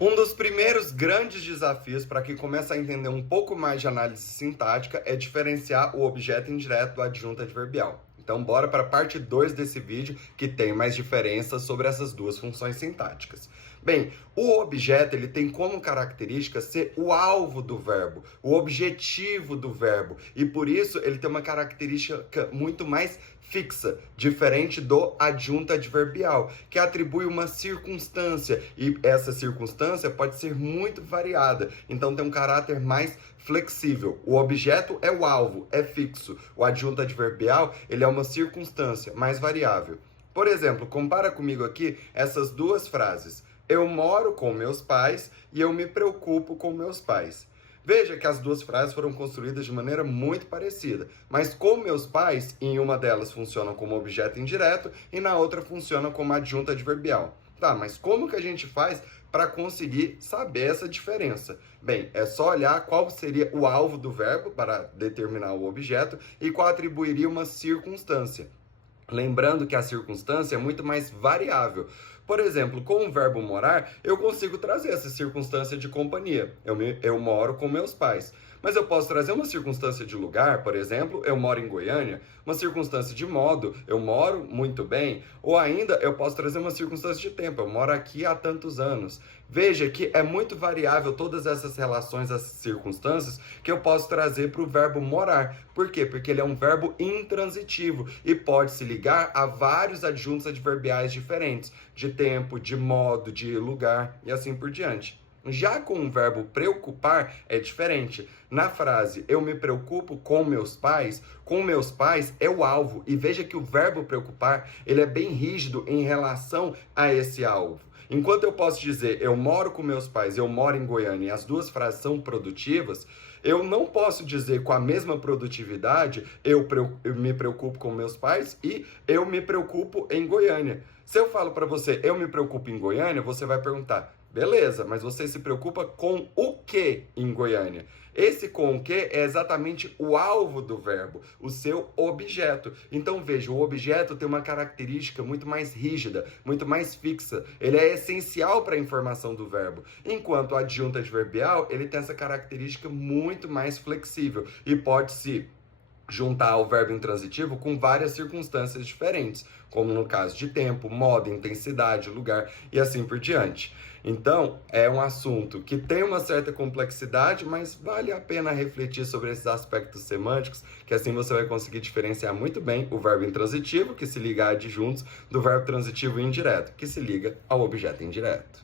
Um dos primeiros grandes desafios para quem começa a entender um pouco mais de análise sintática é diferenciar o objeto indireto do adjunto adverbial. Então, bora para a parte 2 desse vídeo, que tem mais diferenças sobre essas duas funções sintáticas. Bem, o objeto ele tem como característica ser o alvo do verbo, o objetivo do verbo, e por isso ele tem uma característica muito mais fixa, diferente do adjunto adverbial, que atribui uma circunstância, e essa circunstância pode ser muito variada, então tem um caráter mais flexível. O objeto é o alvo, é fixo. O adjunto adverbial, ele é uma circunstância mais variável. Por exemplo, compara comigo aqui essas duas frases. Eu moro com meus pais e eu me preocupo com meus pais. Veja que as duas frases foram construídas de maneira muito parecida, mas com meus pais, em uma delas funciona como objeto indireto e na outra funciona como adjunto adverbial. Tá, mas como que a gente faz para conseguir saber essa diferença? Bem, é só olhar qual seria o alvo do verbo para determinar o objeto e qual atribuiria uma circunstância. Lembrando que a circunstância é muito mais variável. Por exemplo, com o verbo morar, eu consigo trazer essa circunstância de companhia. Eu moro com meus pais. Mas eu posso trazer uma circunstância de lugar, por exemplo, eu moro em Goiânia, uma circunstância de modo, eu moro muito bem, ou ainda eu posso trazer uma circunstância de tempo, eu moro aqui há tantos anos. Veja que é muito variável todas essas relações, essas circunstâncias, que eu posso trazer para o verbo morar. Por quê? Porque ele é um verbo intransitivo e pode se ligar a vários adjuntos adverbiais diferentes, de tempo, de modo, de lugar e assim por diante. Já com o verbo preocupar é diferente. Na frase eu me preocupo com meus pais é o alvo. E veja que o verbo preocupar ele é bem rígido em relação a esse alvo. Enquanto eu posso dizer eu moro com meus pais, eu moro em Goiânia e as duas frases são produtivas, eu não posso dizer com a mesma produtividade eu me preocupo com meus pais e eu me preocupo em Goiânia. Se eu falo para você eu me preocupo em Goiânia, você vai perguntar, beleza, mas você se preocupa com o que em Goiânia? Esse com o que é exatamente o alvo do verbo, o seu objeto. Então veja, o objeto tem uma característica muito mais rígida, muito mais fixa. Ele é essencial para a informação do verbo. Enquanto o adjunto adverbial, ele tem essa característica muito mais flexível e pode se juntar ao verbo intransitivo com várias circunstâncias diferentes, como no caso de tempo, modo, intensidade, lugar e assim por diante. Então, é um assunto que tem uma certa complexidade, mas vale a pena refletir sobre esses aspectos semânticos, que assim você vai conseguir diferenciar muito bem o verbo intransitivo, que se liga a adjuntos, do verbo transitivo indireto, que se liga ao objeto indireto.